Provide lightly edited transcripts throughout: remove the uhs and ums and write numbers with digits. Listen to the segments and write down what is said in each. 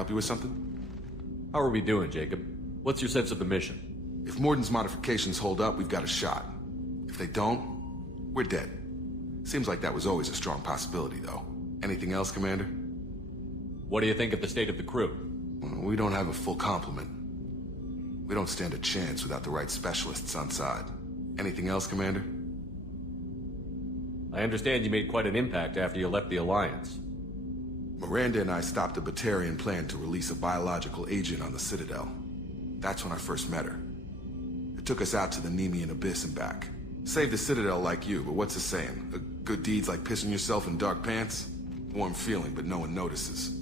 help you with something? How are we doing, Jacob? What's your sense of the mission? If Morden's modifications hold up, we've got a shot. If they don't, we're dead. Seems like that was always a strong possibility, though. Anything else, Commander? What do you think of the state of the crew? We don't have a full complement. We don't stand a chance without the right specialists on side. Anything else, Commander? I understand you made quite an impact after you left the Alliance. Miranda and I stopped a Batarian plan to release a biological agent on the Citadel. That's when I first met her. It took us out to the Nemean Abyss and back. Saved the Citadel like you, but what's the saying? A good deed's like pissing yourself in dark pants? Warm feeling, but no one notices.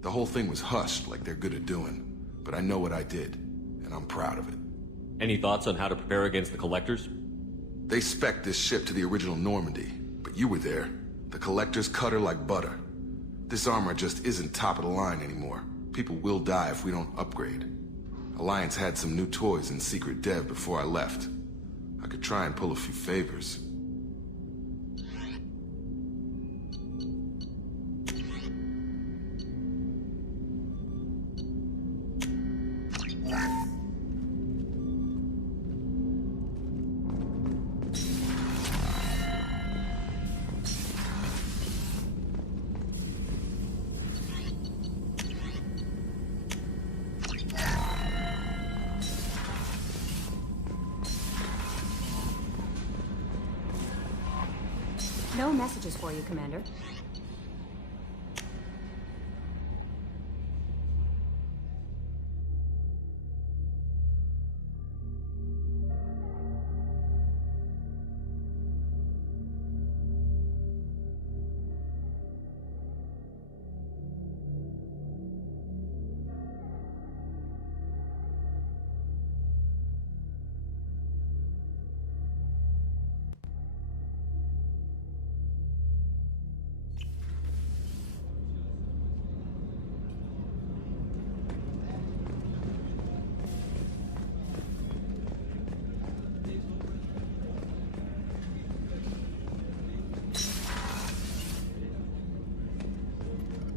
The whole thing was hushed like they're good at doing. But I know what I did, and I'm proud of it. Any thoughts on how to prepare against the Collectors? They spec'd this ship to the original Normandy, but you were there. The Collectors cut her like butter. This armor just isn't top of the line anymore. People will die if we don't upgrade. Alliance had some new toys in secret dev before I left. I could try and pull a few favors. No messages for you, Commander.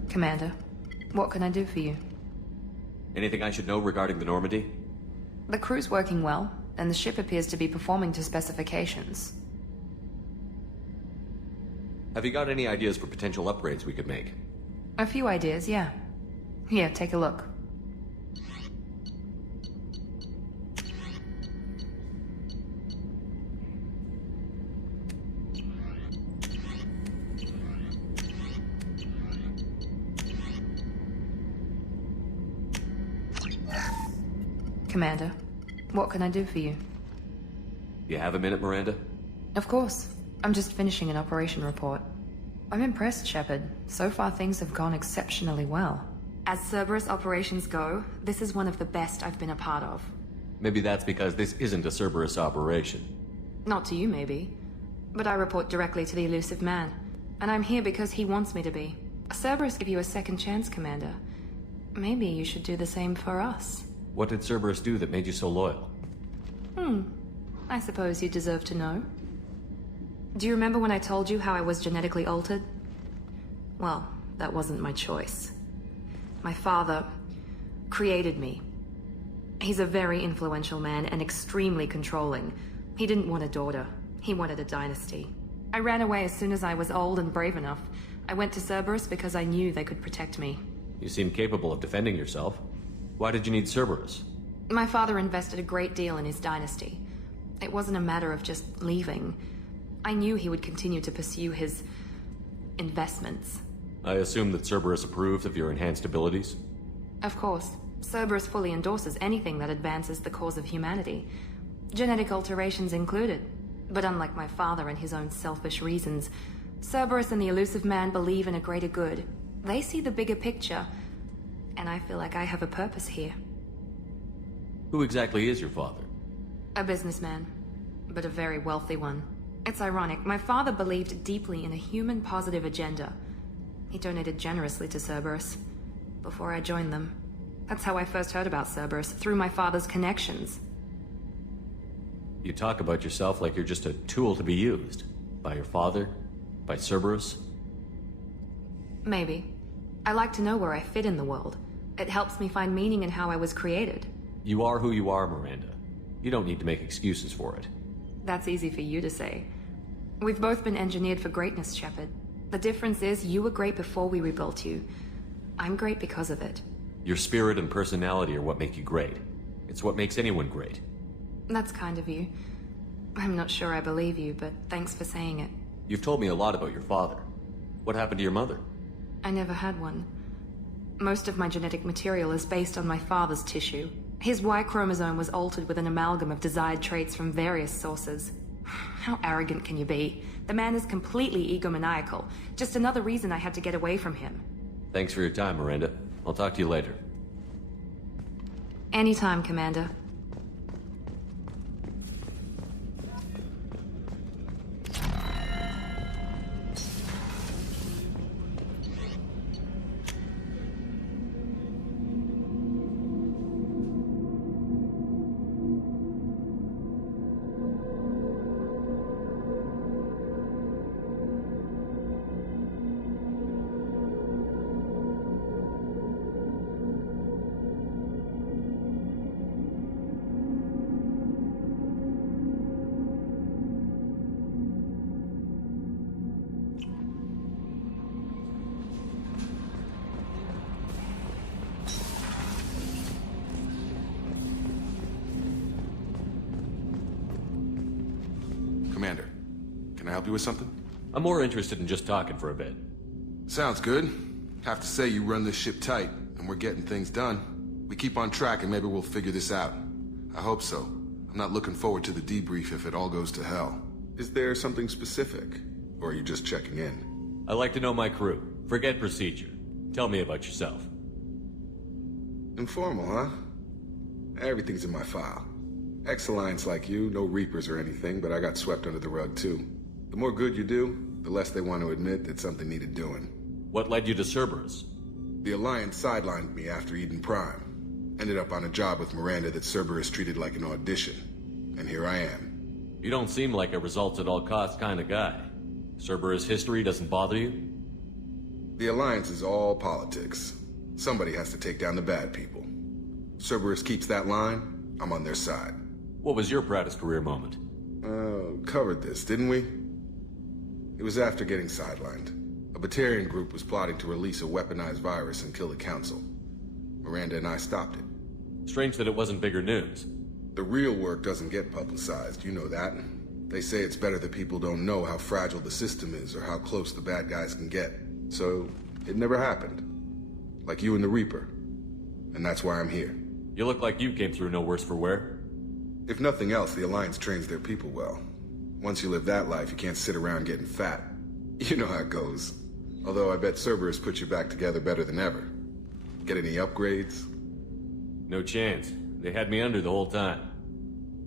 Commander, what can I do for you? Anything I should know regarding the Normandy? The crew's working well, and the ship appears to be performing to specifications. Have you got any ideas for potential upgrades we could make? A few ideas, yeah. Here, take a look. Commander, what can I do for you? You have a minute, Miranda? Of course. I'm just finishing an operation report. I'm impressed, Shepard. So far things have gone exceptionally well. As Cerberus operations go, this is one of the best I've been a part of. Maybe that's because this isn't a Cerberus operation. Not to you, maybe. But I report directly to the Elusive Man. And I'm here because he wants me to be. Cerberus give you a second chance, Commander. Maybe you should do the same for us. What did Cerberus do that made you so loyal? I suppose you deserve to know. Do you remember when I told you how I was genetically altered? Well, that wasn't my choice. My father created me. He's a very influential man and extremely controlling. He didn't want a daughter. He wanted a dynasty. I ran away as soon as I was old and brave enough. I went to Cerberus because I knew they could protect me. You seem capable of defending yourself. Why did you need Cerberus? My father invested a great deal in his dynasty. It wasn't a matter of just leaving. I knew he would continue to pursue his investments. I assume that Cerberus approved of your enhanced abilities? Of course. Cerberus fully endorses anything that advances the cause of humanity. Genetic alterations included. But unlike my father and his own selfish reasons, Cerberus and the Elusive Man believe in a greater good. They see the bigger picture, and I feel like I have a purpose here. Who exactly is your father? A businessman, but a very wealthy one. It's ironic, my father believed deeply in a human-positive agenda. He donated generously to Cerberus before I joined them. That's how I first heard about Cerberus, through my father's connections. You talk about yourself like you're just a tool to be used. By your father? By Cerberus? Maybe. I like to know where I fit in the world. It helps me find meaning in how I was created. You are who you are, Miranda. You don't need to make excuses for it. That's easy for you to say. We've both been engineered for greatness, Shepard. The difference is you were great before we rebuilt you. I'm great because of it. Your spirit and personality are what make you great. It's what makes anyone great. That's kind of you. I'm not sure I believe you, but thanks for saying it. You've told me a lot about your father. What happened to your mother? I never had one. Most of my genetic material is based on my father's tissue. His Y chromosome was altered with an amalgam of desired traits from various sources. How arrogant can you be? The man is completely egomaniacal. Just another reason I had to get away from him. Thanks for your time, Miranda. I'll talk to you later. Anytime, Commander. Commander, can I help you with something? I'm more interested in just talking for a bit. Sounds good. Have to say you run this ship tight, and we're getting things done. We keep on track and maybe we'll figure this out. I hope so. I'm not looking forward to the debrief if it all goes to hell. Is there something specific? Or are you just checking in? I like to know my crew. Forget procedure. Tell me about yourself. Informal, huh? Everything's in my file. Ex-Alliance like you, no Reapers or anything, but I got swept under the rug too. The more good you do, the less they want to admit that something needed doing. What led you to Cerberus? The Alliance sidelined me after Eden Prime. Ended up on a job with Miranda that Cerberus treated like an audition. And here I am. You don't seem like a results-at-all-costs kind of guy. Cerberus history doesn't bother you? The Alliance is all politics. Somebody has to take down the bad people. Cerberus keeps that line, I'm on their side. What was your proudest career moment? Covered this, didn't we? It was after getting sidelined. A Batarian group was plotting to release a weaponized virus and kill the Council. Miranda and I stopped it. Strange that it wasn't bigger news. The real work doesn't get publicized, you know that. They say it's better that people don't know how fragile the system is or how close the bad guys can get. So, it never happened. Like you and the Reaper. And that's why I'm here. You look like you came through no worse for wear. If nothing else, the Alliance trains their people well. Once you live that life, you can't sit around getting fat. You know how it goes. Although I bet Cerberus put you back together better than ever. Get any upgrades? No chance. They had me under the whole time.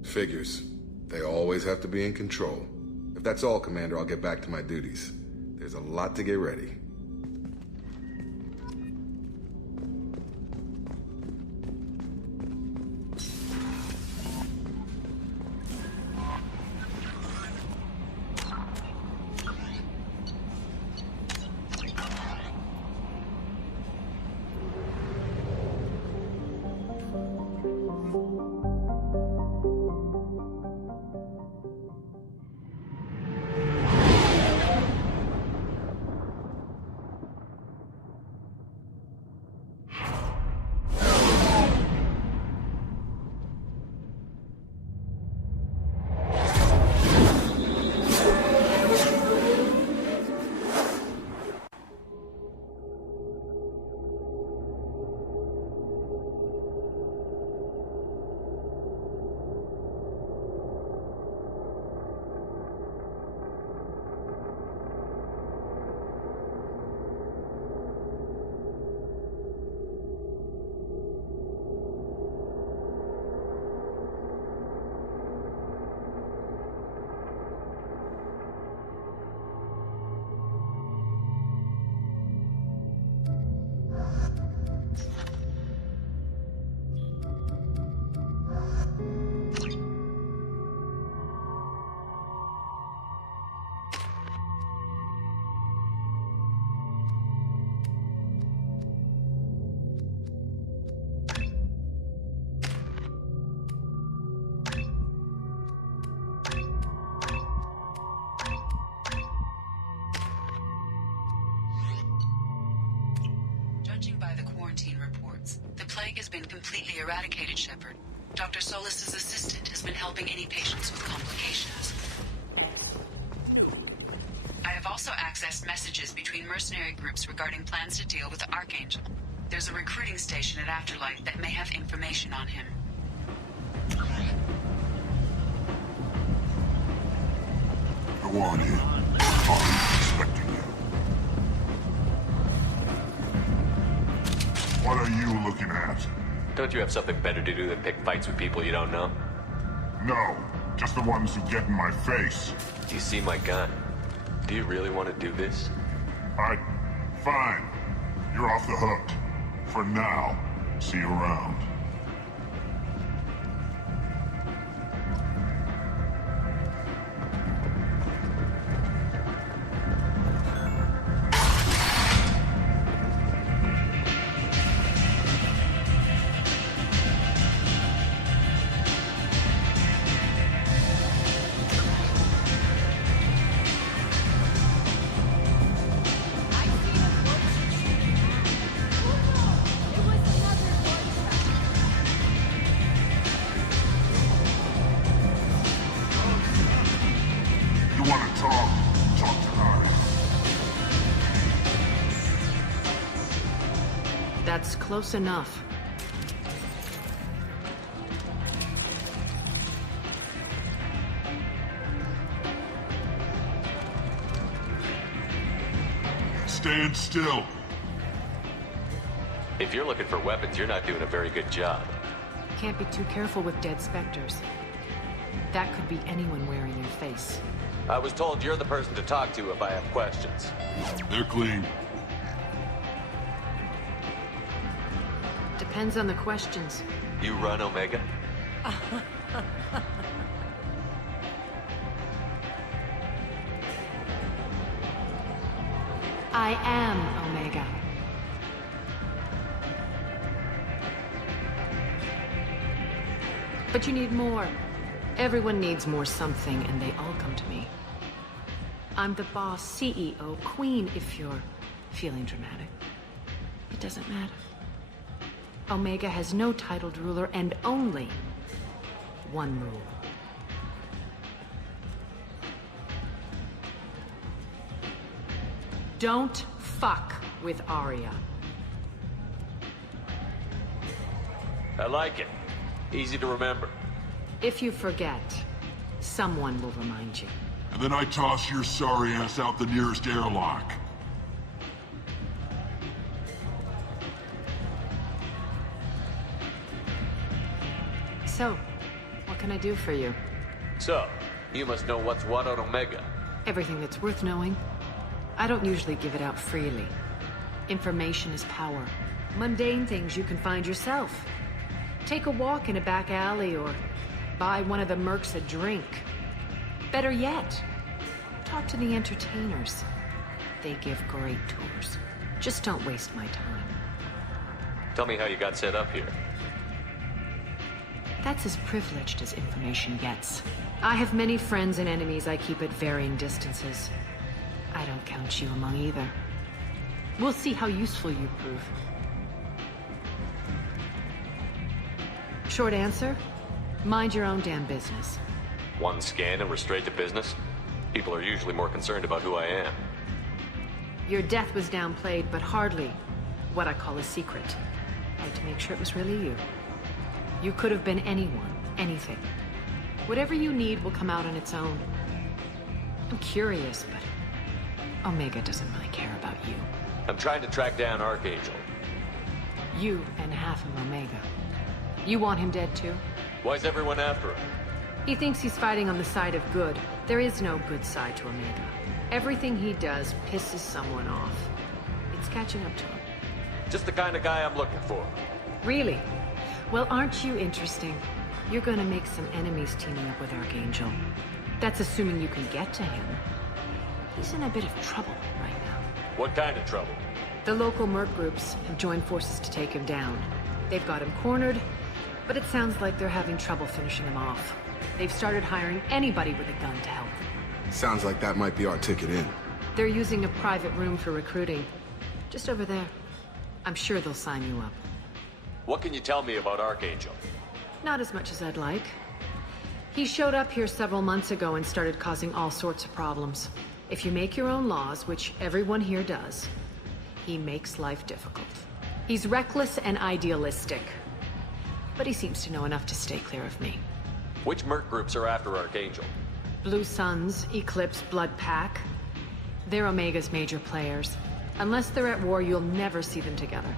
Figures. They always have to be in control. If that's all, Commander, I'll get back to my duties. There's a lot to get ready. the quarantine reports. The plague has been completely eradicated, Shepard. Dr. Solis's assistant has been helping any patients with complications. I have also accessed messages between mercenary groups regarding plans to deal with the Arkangel. There's a recruiting station at Afterlight that may have information on him. Go on in. I'm expecting you. What are you looking at? Don't you have something better to do than pick fights with people you don't know? No, just the ones who get in my face. Do you see my gun? Do you really want to do this? Fine. You're off the hook. For now. See you around. That's close enough. Stand still. If you're looking for weapons, you're not doing a very good job. Can't be too careful with dead specters. That could be anyone wearing your face. I was told you're the person to talk to if I have questions. They're clean. Depends on the questions. You run, Omega? I am Omega. But you need more. Everyone needs more something, and they all come to me. I'm the boss, CEO, queen, if you're feeling dramatic. It doesn't matter. Omega has no titled ruler and only one rule. Don't fuck with Arya. I like it. Easy to remember. If you forget, someone will remind you. And then I toss your sorry ass out the nearest airlock. So, what can I do for you? So, you must know what's what on Omega. Everything that's worth knowing. I don't usually give it out freely. Information is power. Mundane things you can find yourself. Take a walk in a back alley or buy one of the mercs a drink. Better yet, talk to the entertainers. They give great tours. Just don't waste my time. Tell me how you got set up here. That's as privileged as information gets. I have many friends and enemies I keep at varying distances. I don't count you among either. We'll see how useful you prove. Short answer? Mind your own damn business. One scan and we're straight to business? People are usually more concerned about who I am. Your death was downplayed, but hardly what I call a secret. I had to make sure it was really you. You could have been anyone, anything. Whatever you need will come out on its own. I'm curious, but Omega doesn't really care about you. I'm trying to track down Arkangel. You and half of Omega. You want him dead too? Why's everyone after him? He thinks he's fighting on the side of good. There is no good side to Omega. Everything he does pisses someone off. It's catching up to him. Just the kind of guy I'm looking for. Really? Well, aren't you interesting? You're gonna make some enemies teaming up with Arkangel. That's assuming you can get to him. He's in a bit of trouble right now. What kind of trouble? The local merc groups have joined forces to take him down. They've got him cornered, but it sounds like they're having trouble finishing him off. They've started hiring anybody with a gun to help them. Sounds like that might be our ticket in. They're using a private room for recruiting. Just over there. I'm sure they'll sign you up. What can you tell me about Arkangel? Not as much as I'd like. He showed up here several months ago and started causing all sorts of problems. If you make your own laws, which everyone here does, he makes life difficult. He's reckless and idealistic. But he seems to know enough to stay clear of me. Which merc groups are after Arkangel? Blue Suns, Eclipse, Blood Pack. They're Omega's major players. Unless they're at war, you'll never see them together.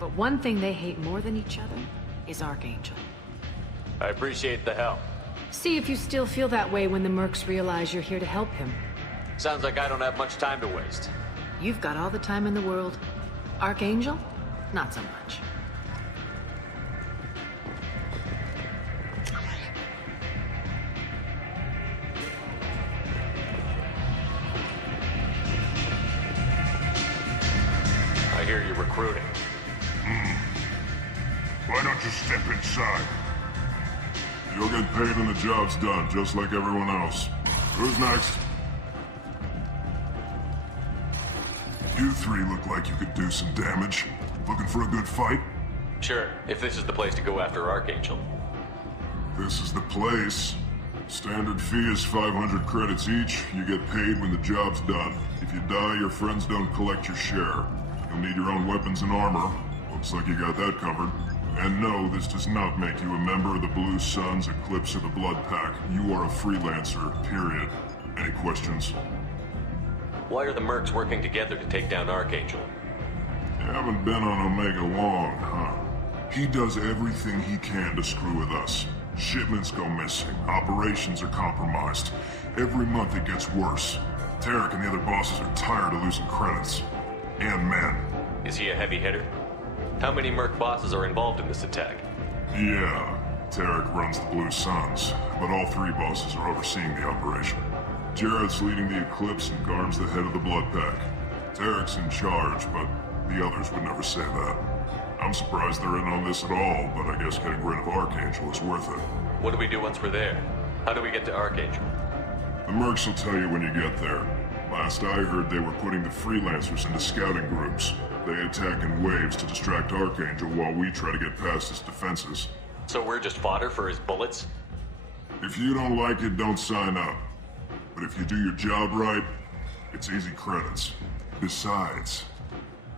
But one thing they hate more than each other is Arkangel. I appreciate the help. See if you still feel that way when the mercs realize you're here to help him. Sounds like I don't have much time to waste. You've got all the time in the world. Arkangel? Not so much. I hear you're recruiting. Why don't you step inside? You'll get paid when the job's done, just like everyone else. Who's next? You three look like you could do some damage. Looking for a good fight? Sure, if this is the place to go after Arkangel. This is the place. Standard fee is 500 credits each. You get paid when the job's done. If you die, your friends don't collect your share. You'll need your own weapons and armor. Looks like you got that covered. And no, this does not make you a member of the Blue Suns, Eclipse, or the Blood Pack. You are a freelancer, period. Any questions? Why are the mercs working together to take down Arkangel? You haven't been on Omega long, huh? He does everything he can to screw with us. Shipments go missing, operations are compromised. Every month it gets worse. Tarek and the other bosses are tired of losing credits. And men. Is he a heavy hitter? How many merc bosses are involved in this attack? Yeah, Tarek runs the Blue Suns, but all three bosses are overseeing the operation. Jared's leading the Eclipse and Garm's the head of the Blood Pack. Tarek's in charge, but the others would never say that. I'm surprised they're in on this at all, but I guess getting rid of Arkangel is worth it. What do we do once we're there? How do we get to Arkangel? The mercs will tell you when you get there. Last I heard, they were putting the freelancers into scouting groups. They attack in waves to distract Arkangel while we try to get past his defenses. So we're just fodder for his bullets? If you don't like it, don't sign up. But if you do your job right, it's easy credits. Besides,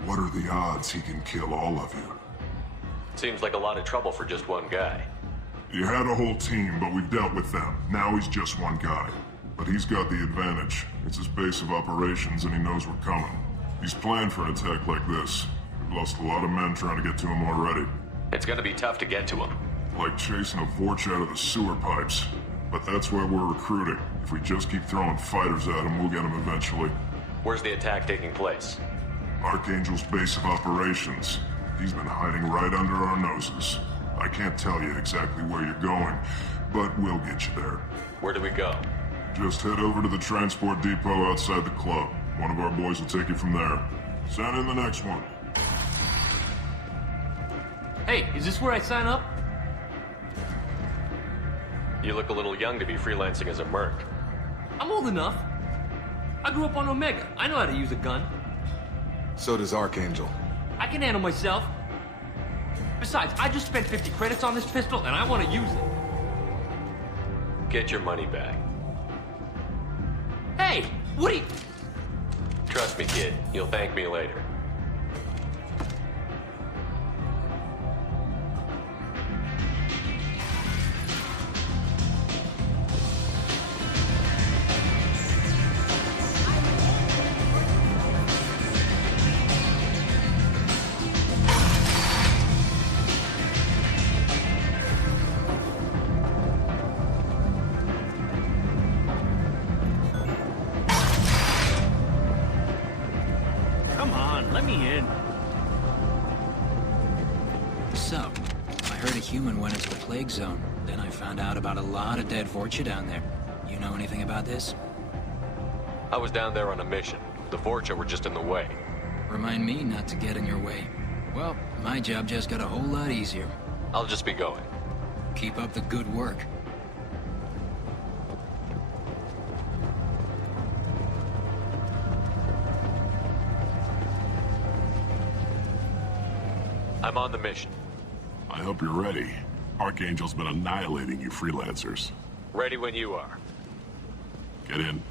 what are the odds he can kill all of you? Seems like a lot of trouble for just one guy. He had a whole team, but we've dealt with them. Now he's just one guy. But he's got the advantage. It's his base of operations and he knows we're coming. He's planned for an attack like this. We've lost a lot of men trying to get to him already. It's gonna be tough to get to him. Like chasing a Vorch out of the sewer pipes. But that's why we're recruiting. If we just keep throwing fighters at him, we'll get him eventually. Where's the attack taking place? Arkangel's base of operations. He's been hiding right under our noses. I can't tell you exactly where you're going, but we'll get you there. Where do we go? Just head over to the transport depot outside the club. One of our boys will take you from there. Send in the next one. Hey, is this where I sign up? You look a little young to be freelancing as a merc. I'm old enough. I grew up on Omega. I know how to use a gun. So does Arkangel. I can handle myself. Besides, I just spent 50 credits on this pistol, and I want to use it. Get your money back. Hey, what are you... Trust me, kid. You'll thank me later. Come on, let me in. So, I heard a human went into the plague zone. Then I found out about a lot of dead Vorcha down there. You know anything about this? I was down there on a mission. The Vorcha were just in the way. Remind me not to get in your way. Well, my job just got a whole lot easier. I'll just be going. Keep up the good work. I'm on the mission. I hope you're ready. Arkangel's been annihilating you freelancers. Ready when you are. Get in.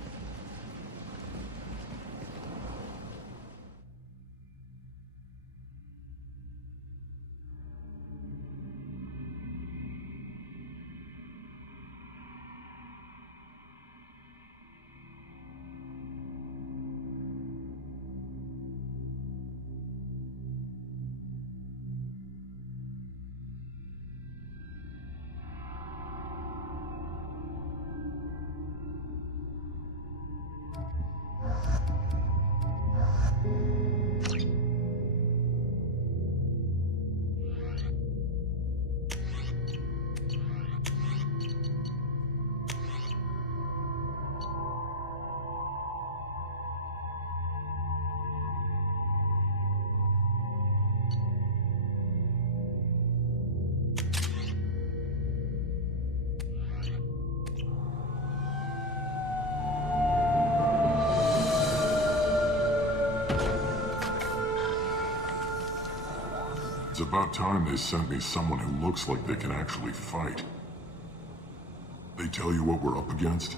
It's about time they sent me someone who looks like they can actually fight. They tell you what we're up against?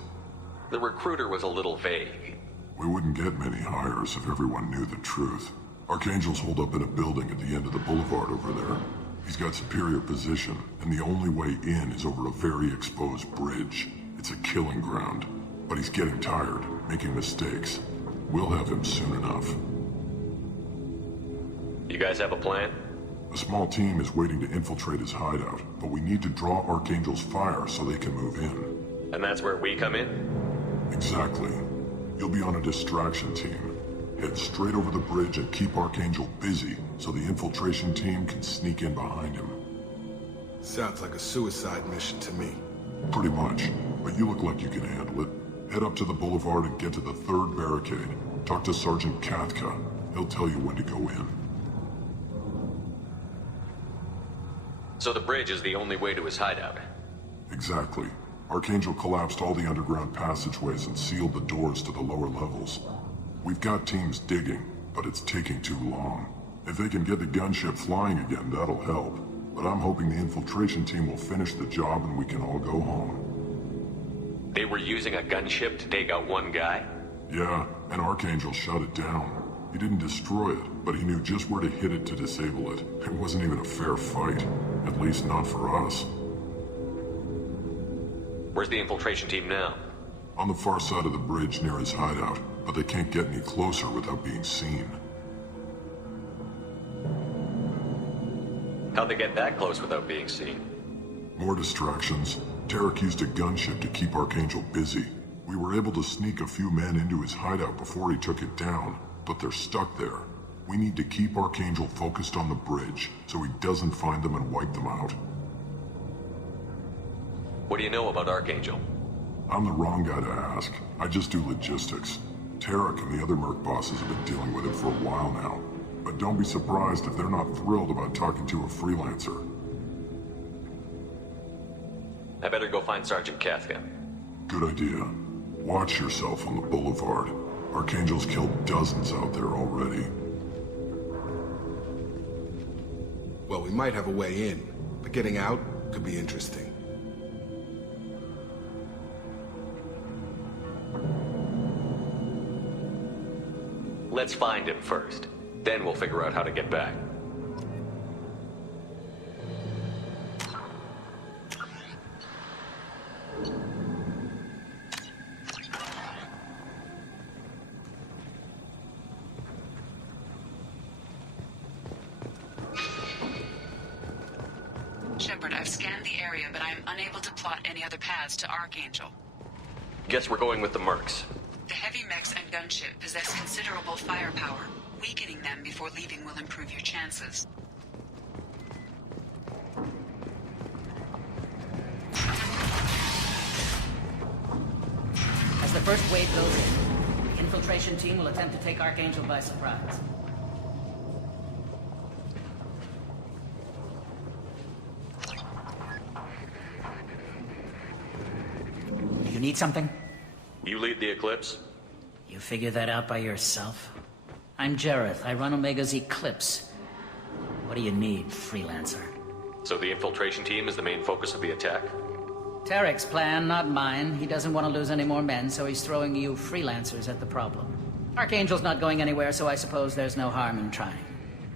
The recruiter was a little vague. We wouldn't get many hires if everyone knew the truth. Arkangel's holed up in a building at the end of the boulevard over there. He's got superior position, and the only way in is over a very exposed bridge. It's a killing ground. But he's getting tired, making mistakes. We'll have him soon enough. You guys have a plan? A small team is waiting to infiltrate his hideout, but we need to draw Arkangel's fire so they can move in. And that's where we come in? Exactly. You'll be on a distraction team. Head straight over the bridge and keep Arkangel busy so the infiltration team can sneak in behind him. Sounds like a suicide mission to me. Pretty much, but you look like you can handle it. Head up to the boulevard and get to the third barricade. Talk to Sergeant Kathka. He'll tell you when to go in. So the bridge is the only way to his hideout? Exactly. Arkangel collapsed all the underground passageways and sealed the doors to the lower levels. We've got teams digging, but it's taking too long. If they can get the gunship flying again, that'll help. But I'm hoping the infiltration team will finish the job and we can all go home. They were using a gunship to take out one guy? Yeah, and Arkangel shut it down. He didn't destroy it, but he knew just where to hit it to disable it. It wasn't even a fair fight. At least not for us. Where's the infiltration team now? On the far side of the bridge near his hideout, but they can't get any closer without being seen. How'd they get that close without being seen? More distractions. Tarek used a gunship to keep Arkangel busy. We were able to sneak a few men into his hideout before he took it down, but they're stuck there. We need to keep Arkangel focused on the bridge, so he doesn't find them and wipe them out. What do you know about Arkangel? I'm the wrong guy to ask. I just do logistics. Tarek and the other merc bosses have been dealing with him for a while now. But don't be surprised if they're not thrilled about talking to a freelancer. I better go find Sergeant Kathka. Good idea. Watch yourself on the boulevard. Arkangel's killed dozens out there already. Well, we might have a way in, but getting out could be interesting. Let's find him first. Then we'll figure out how to get back. Shepard, I've scanned the area, but I am unable to plot any other paths to Arkangel. Guess we're going with the mercs. The heavy mechs and gunship possess considerable firepower. Weakening them before leaving will improve your chances. As the first wave goes in, the infiltration team will attempt to take Arkangel by surprise. Do you need something? You lead the Eclipse? You figure that out by yourself? I'm Jareth. I run Omega's Eclipse. What do you need, freelancer? So the infiltration team is the main focus of the attack? Tarek's plan, not mine. He doesn't want to lose any more men, so he's throwing you freelancers at the problem. Arkangel's not going anywhere, so I suppose there's no harm in trying.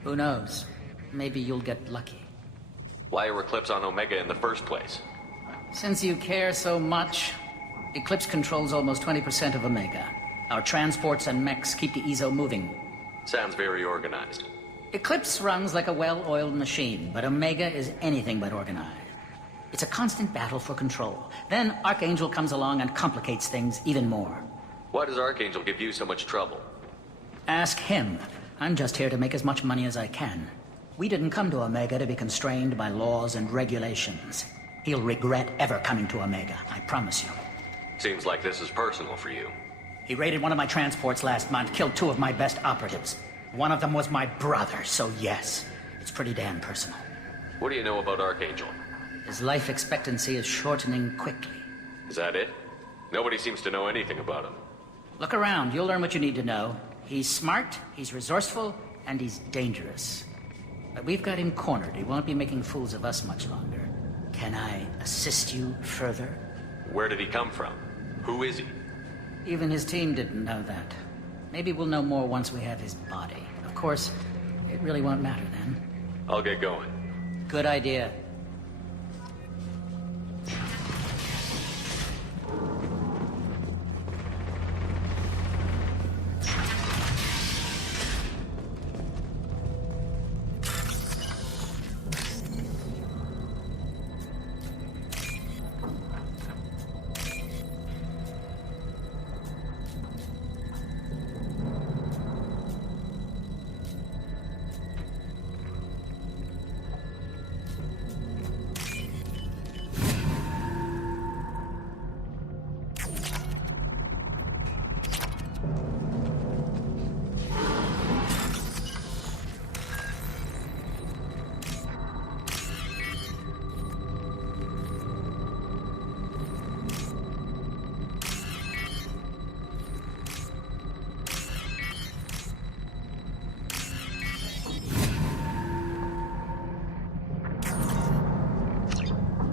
Who knows? Maybe you'll get lucky. Why are Eclipse on Omega in the first place? Since you care so much, Eclipse controls almost 20% of Omega. Our transports and mechs keep the EZO moving. Sounds very organized. Eclipse runs like a well-oiled machine, but Omega is anything but organized. It's a constant battle for control. Then Arkangel comes along and complicates things even more. Why does Arkangel give you so much trouble? Ask him. I'm just here to make as much money as I can. We didn't come to Omega to be constrained by laws and regulations. He'll regret ever coming to Omega, I promise you. Seems like this is personal for you. He raided one of my transports last month, killed 2 of my best operatives. One of them was my brother, so yes, it's pretty damn personal. What do you know about Arkangel? His life expectancy is shortening quickly. Is that it? Nobody seems to know anything about him. Look around, you'll learn what you need to know. He's smart, he's resourceful, and he's dangerous. But we've got him cornered. He won't be making fools of us much longer. Can I assist you further? Where did he come from? Who is he? Even his team didn't know that. Maybe we'll know more once we have his body. Of course, it really won't matter then. I'll get going. Good idea.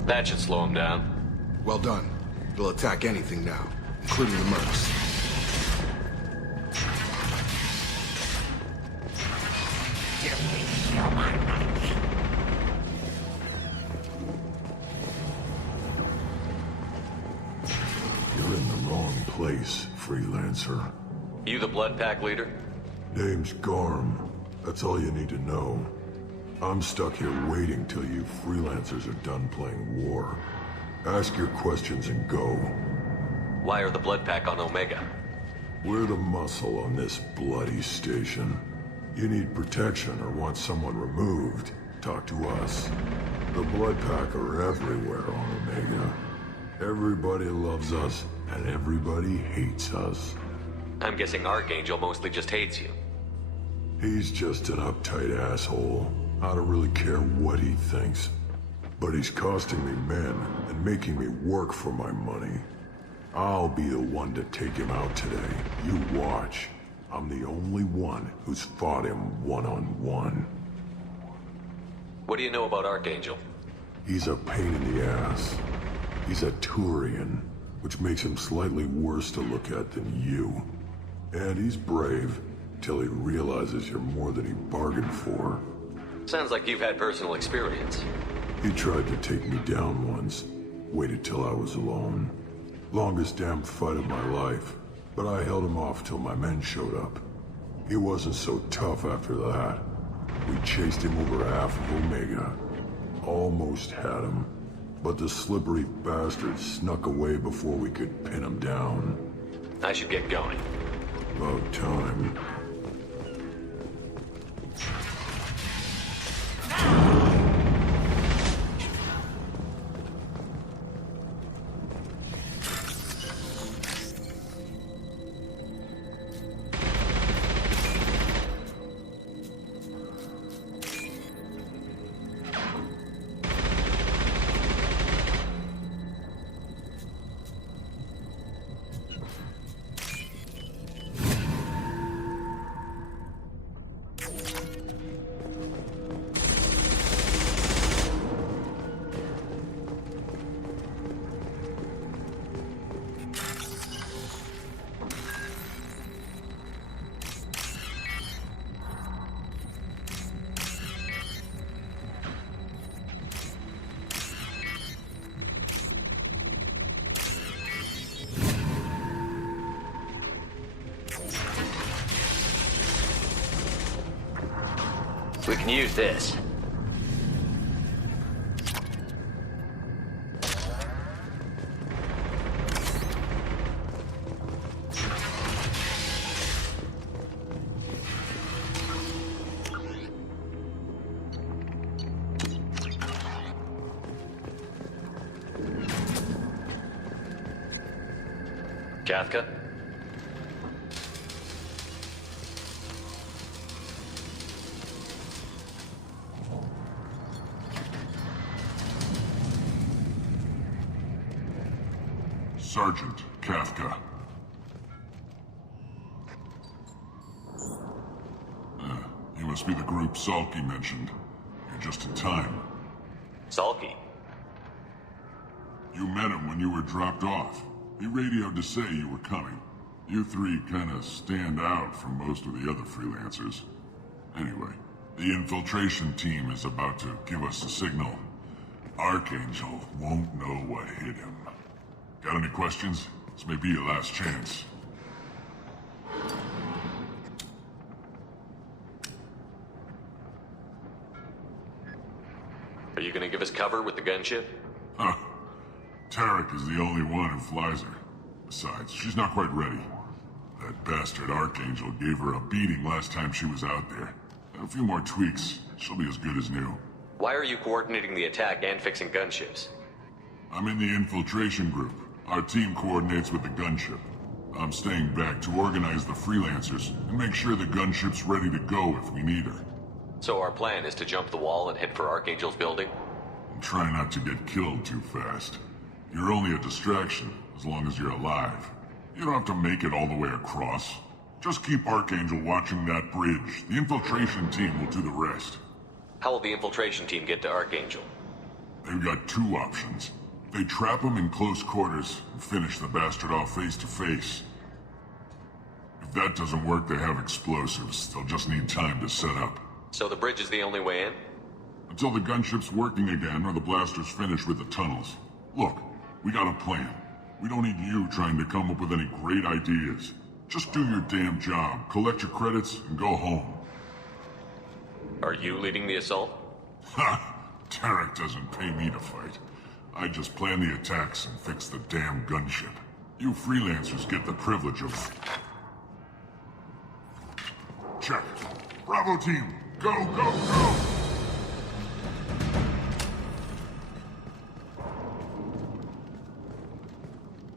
That should slow him down. Well done. They'll attack anything now, including the mercs. You're in the wrong place, freelancer. You the Blood Pack leader? Name's Garm. That's all you need to know. I'm stuck here waiting till you freelancers are done playing war. Ask your questions and go. Why are the Blood Pack on Omega? We're the muscle on this bloody station. You need protection or want someone removed, talk to us. The Blood Pack are everywhere on Omega. Everybody loves us, and everybody hates us. I'm guessing Arkangel mostly just hates you. He's just an uptight asshole. I don't really care what he thinks. But he's costing me men and making me work for my money. I'll be the one to take him out today. You watch. I'm the only one who's fought him one-on-one. What do you know about Arkangel? He's a pain in the ass. He's a Turian, which makes him slightly worse to look at than you. And he's brave, till he realizes you're more than he bargained for. Sounds like you've had personal experience. He tried to take me down once. Waited till I was alone. Longest damn fight of my life. But I held him off till my men showed up. He wasn't so tough after that. We chased him over half of Omega. Almost had him. But the slippery bastard snuck away before we could pin him down. I should get going. About time. We can use this. Kafka? Sergeant Kafka. You must be the group Salky mentioned. You're just in time. Salky? You met him when you were dropped off. He radioed to say you were coming. You three kinda stand out from most of the other freelancers. Anyway, the infiltration team is about to give us a signal. Arkangel won't know what hit him. Got any questions? This may be your last chance. Are you gonna give us cover with the gunship? Huh. Tarek is the only one who flies her. Besides, she's not quite ready. That bastard Archangel gave her a beating last time she was out there. A few more tweaks, she'll be as good as new. Why are you coordinating the attack and fixing gunships? I'm in the infiltration group. Our team coordinates with the gunship. I'm staying back to organize the freelancers and make sure the gunship's ready to go if we need her. So our plan is to jump the wall and head for Archangel's building? And try not to get killed too fast. You're only a distraction, as long as you're alive. You don't have to make it all the way across. Just keep Arkangel watching that bridge. The infiltration team will do the rest. How will the infiltration team get to Archangel? They've got two options. They trap him in close quarters and finish the bastard off face to face. If that doesn't work, they have explosives. They'll just need time to set up. So the bridge is the only way in? Until the gunship's working again or the blasters finish with the tunnels. Look, we got a plan. We don't need you trying to come up with any great ideas. Just do your damn job, collect your credits, and go home. Are you leading the assault? Ha! Tarek doesn't pay me to fight. I just plan the attacks and fix the damn gunship. You freelancers get the privilege of... Check. Bravo team, go, go, go!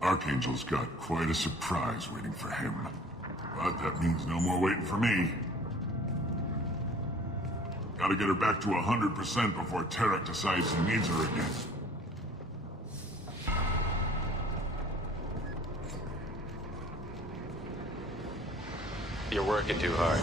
Archangel's got quite a surprise waiting for him. But that means no more waiting for me. Gotta get her back to 100% before Tarek decides he needs her again. You're working too hard.